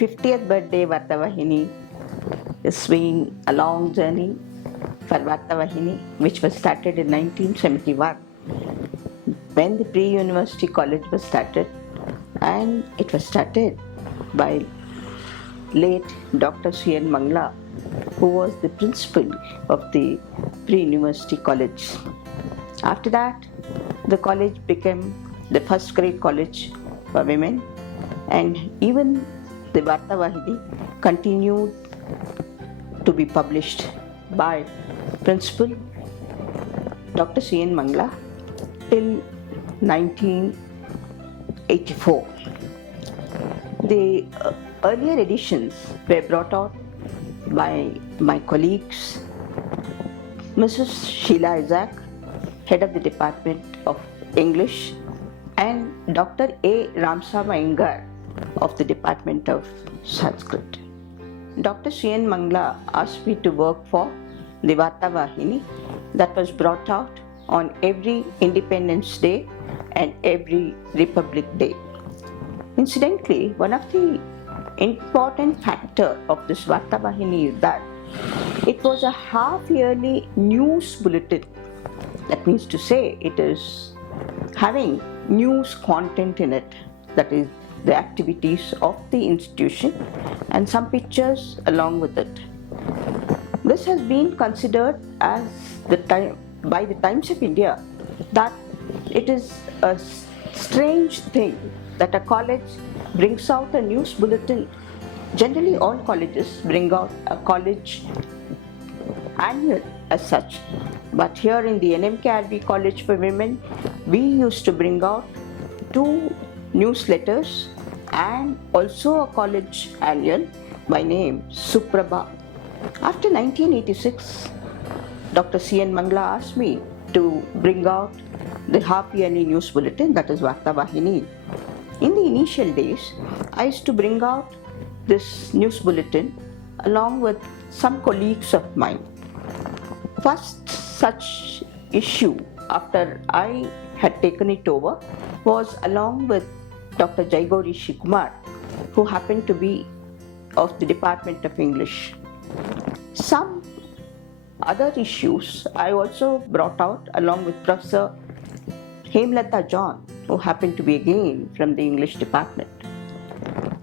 50th birthday Vartavahini is been a long journey for Vartavahini, which was started in 1971 when the pre-university college was started, and it was started by late Dr. C.N. Mangla, who was the principal of the pre-university college. After that, the college became the first grade college for women, and even the Vartavahini continued to be published by Principal Dr. C.N. Mangla till 1984. The earlier editions were brought out by my colleagues, Mrs. Sheila Isaac, head of the Department of English, and Dr. A. Ramsama Ingar of the Department of Sanskrit. Dr. C.N. Mangla asked me to work for the Vartavahini that was brought out on every Independence Day and every Republic Day. Incidentally, one of the important factor of this Vartavahini is that it was a half-yearly news bulletin. That means to say it is having news content in it, that is the activities of the institution and some pictures along with it. This has been considered as by the Times of India that it is a strange thing that a college brings out a news bulletin. Generally, all colleges bring out a college annual as such, but here in the NMKRB College for Women, we used to bring out 2 newsletters and also a college annual by name Suprabha. After 1986, Dr. C.N. Mangla asked me to bring out the half-yearly news bulletin, that is Vartavahini. In the initial days, I used to bring out this news bulletin along with some colleagues of mine. First such issue after I had taken it over was along with Dr. Jaigauri Shikumar, who happened to be of the Department of English. Some other issues I also brought out along with Professor Hemlata John, who happened to be again from the English department.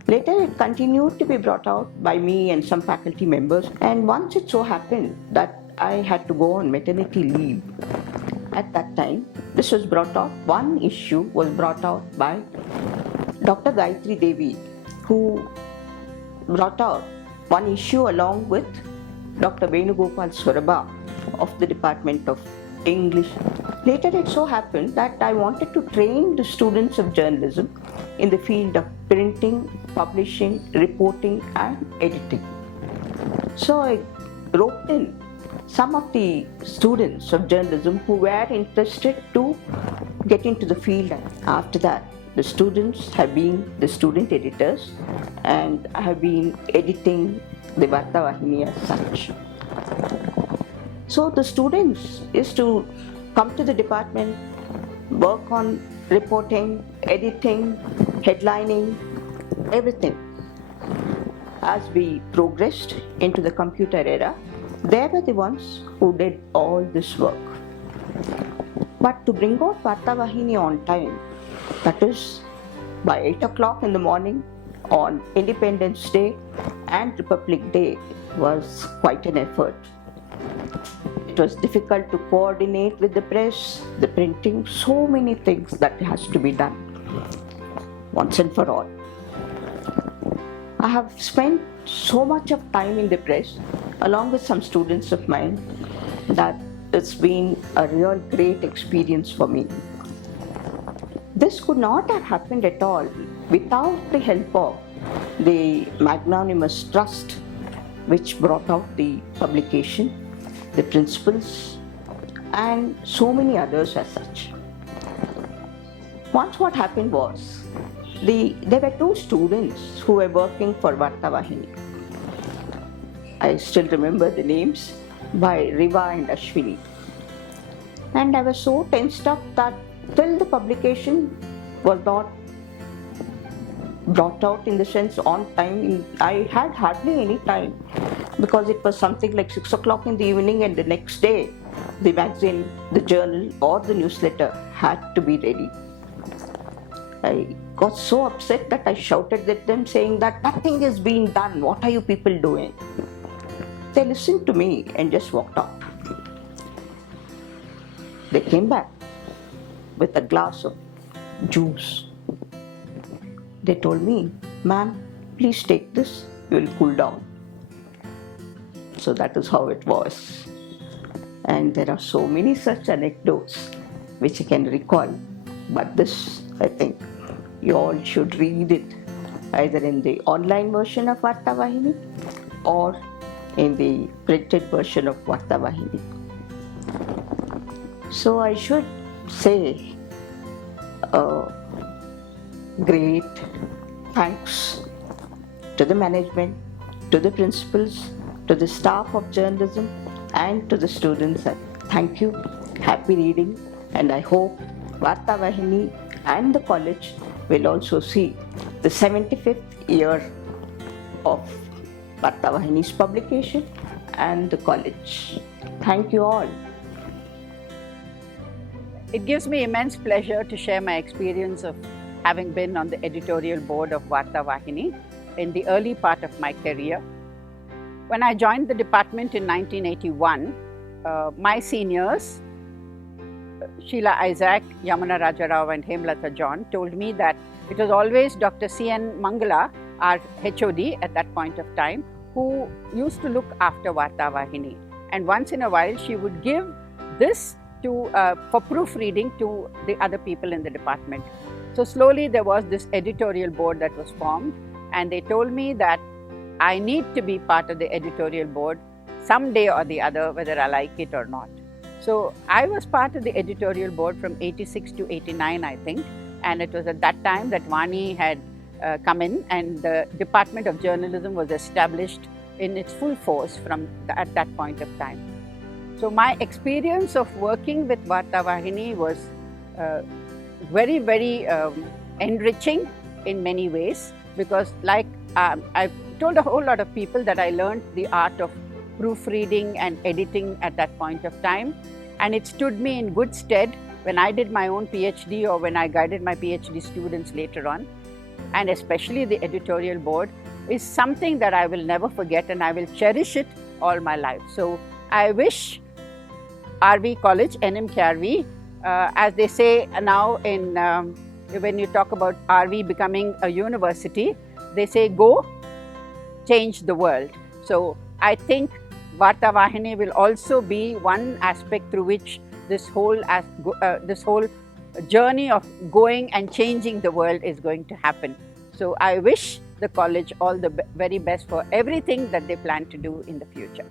Later it continued to be brought out by me and some faculty members, and once it so happened that I had to go on maternity leave. At that time, this was brought out, one issue was brought out by Dr. Gayatri Devi, who brought out one issue along with Dr. Venugopal Swaraba of the Department of English. Later it so happened that I wanted to train the students of journalism in the field of printing, publishing, reporting and editing. So I roped in some of the students of journalism who were interested to get into the field. After that, the students have been the student editors, and I have been editing the Vartavahini as such. So the students is to come to the department, work on reporting, editing, headlining, everything. As we progressed into the computer era, they were the ones who did all this work. But to bring out Vartavahini on time, that is by 8 o'clock in the morning on Independence Day and Republic Day, was quite an effort. It was difficult to coordinate with the press, the printing, so many things that has to be done once and for all. I have spent so much of time in the press along with some students of mine that it's been a real great experience for me. This could not have happened at all without the help of the magnanimous trust which brought out the publication, the principals and so many others as such. Once what happened was, there were 2 students who were working for Vartavahini. I still remember the names, by Riva and Ashwini. And I was so tensed up that till the publication was not brought out in the sense on time. I had hardly any time because it was something like 6 o'clock in the evening, and the next day the magazine, the journal, or the newsletter had to be ready. I got so upset that I shouted at them saying that nothing is being done. What are you people doing? They listened to me and just walked out. They came back with a glass of juice. They told me, "Ma'am, please take this, you will cool down." So that is how it was. And there are so many such anecdotes which I can recall. But this, I think, you all should read it either in the online version of Varta Vahini or in the printed version of Varta Vahini. So I should say great thanks to the management, to the principals, to the staff of journalism, and to the students. Thank you, happy reading, and I hope Varta Vahini and the college will also see the 75th year of Varta Vahini's publication and the college. Thank you all. It gives me immense pleasure to share my experience of having been on the editorial board of Varta Vahini in the early part of my career. When I joined the department in 1981, my seniors, Sheila Isaac, Yamuna Rajarao and Hemlata John, told me that it was always Dr. C.N. Mangala, our HOD at that point of time, who used to look after Varta Vahini. And once in a while, she would give this for proofreading to the other people in the department. So slowly there was this editorial board that was formed, and they told me that I need to be part of the editorial board someday or the other, whether I like it or not. So I was part of the editorial board from 86 to 89, I think, and it was at that time that Vani had come in, and the Department of Journalism was established in its full force at that point of time. So my experience of working with Varta Vahini was very, very enriching in many ways, because I've told a whole lot of people that I learned the art of proofreading and editing at that point of time, and it stood me in good stead when I did my own PhD or when I guided my PhD students later on. And especially the editorial board is something that I will never forget, and I will cherish it all my life. So I wish RV College, NMKRV, as they say now when you talk about RV becoming a university, they say go change the world. So I think Varta Vahini will also be one aspect through which this whole journey of going and changing the world is going to happen. So I wish the college all the very best for everything that they plan to do in the future.